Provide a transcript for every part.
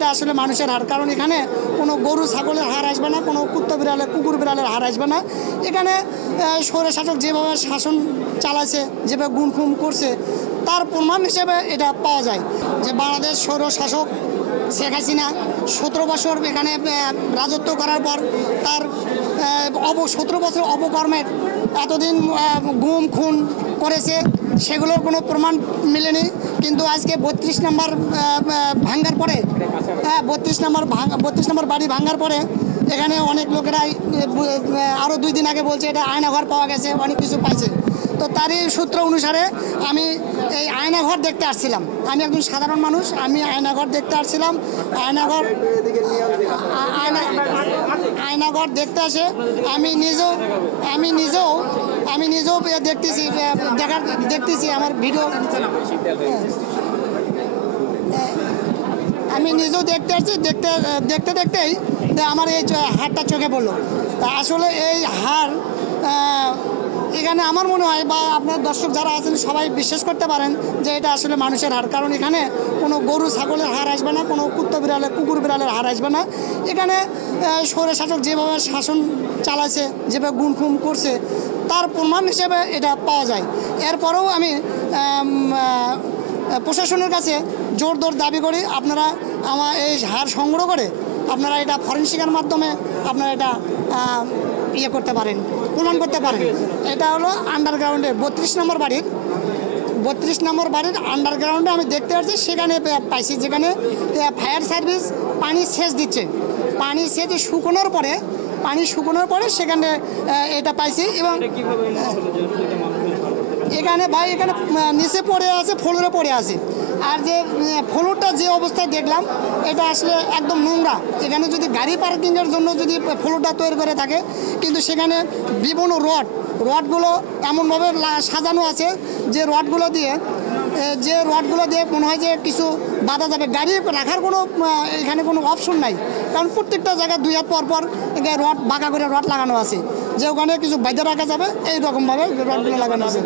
এটা আসলে মানুষের হার, কারণ এখানে কোনো গরু ছাগলের হার আসবে না, কোনো কুকুর বিড়ালের হার আসবে না। এখানে স্বৈরশাসক যেভাবে শাসন চালাচ্ছে, যেভাবে গুম করছে, তার প্রমাণ হিসেবে এটা পাওয়া যায় যে বাংলাদেশ স্বৈরশাসক শেখ হাসিনা 17 বছর এখানে রাজত্ব করার পর তার 17 বছর অপকর্মের এতদিন গুম খুন করেছে, সেগুলোর কোনো প্রমাণ মেলেনি। কিন্তু আজকে 32 নম্বর ভাঙ্গার পরে 32 নম্বর বাড়ি ভাঙ্গার পরে এখানে অনেক লোকেরাই আরও 2 দিন আগে বলছে এটা আয়নাঘর পাওয়া গেছে, অনেক কিছু পাইছে। তো তারই সূত্র অনুসারে আমি এই আয়নাঘর দেখতে আসছিলাম। আমি একজন সাধারণ মানুষ, আমি আয়নাঘর দেখতে আসছিলাম। আয়নাঘর দেখতে আসে আমি নিজেও দেখতেছি আমার ভিডিও, আমি নিজেও দেখতে আসছি। দেখতেই আমার এই হাড়টা চোখে পড়লো। তা আসলে এই হাড় এখানে আমার মনে হয়, বা আপনার দর্শক যারা আছেন সবাই বিশ্বাস করতে পারেন যে এটা আসলে মানুষের হার, কারণ এখানে কোনো গরু ছাগলের হার আসবে না, কোনো কুকুর বিড়ালের হার আসবে না। এখানে স্বৈরশাসক যেভাবে শাসন চালাচ্ছে, যেভাবে গুম করছে, তার প্রমাণ হিসেবে এটা পাওয়া যায়। এরপরেও আমি প্রশাসনের কাছে জোর দাবি করি, আপনারা আমার এই হার সংগ্রহ করে আপনারা এটা ফরেনসিকের মাধ্যমে আপনারা এটা করতে পারেন, প্রমাণ করতে পারেন। এটা হলো আন্ডারগ্রাউন্ডে 32 নম্বর বাড়ির আন্ডারগ্রাউন্ডে আমি দেখতে পাচ্ছি। সেখানে পাইছি যেখানে ফায়ার সার্ভিস পানি সেচ দিচ্ছে, পানি শুকোনোর পরে সেখানে এটা পাইছি। এবং এখানে নিচে পড়ে আছে, ফ্লোরে পড়ে আছে। আর যে ফ্লোরটা যে অবস্থায় দেখলাম, এটা আসলে একদম নোংরা। এখানে যদি গাড়ি পার্কিংয়ের জন্য যদি ফ্লোরটা তৈরি করে থাকে, কিন্তু সেখানে বিভিন্ন রডগুলো এমনভাবে সাজানো আছে যে রডগুলো দিয়ে মনে হয় যে কিছু বাধা যাবে, গাড়ি রাখার এখানে কোনো অপশন নাই। কারণ প্রত্যেকটা জায়গায় 2 হাত পর রড বাঁকা করে রড লাগানো আছে, যে ওখানে কিছু বাইরে রাখা যাবে এই রকমভাবে রডগুলো লাগানো আছে।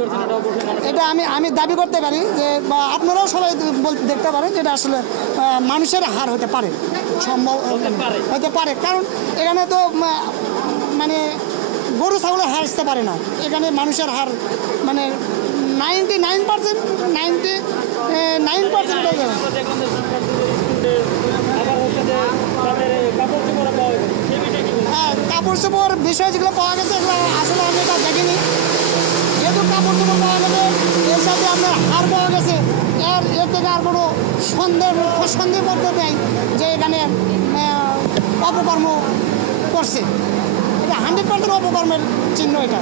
এটা আমি দাবি করতে পারি যে, বা আপনারাও সবাই দেখতে পারেন, যেটা আসলে মানুষের হার হতে পারে, সম্ভব হতে পারে। কারণ এখানে তো মানে গরু ছাগলের হার আসতে পারে না, এখানে মানুষের হার মানে 99% কাপড় চোপড় বিষয় যেগুলো পাওয়া গেছে, এগুলো আসলে আমি এটা দেখিনি। যেহেতু কাপড় চোপড় পাওয়া গেছে, এর সাথে আপনার হার পাওয়া গেছে, এর থেকে আর কোনো সন্দেহ করতে নেই যে এখানে অপকর্ম করছে। এটা 100% অপকর্মের চিহ্ন এটা।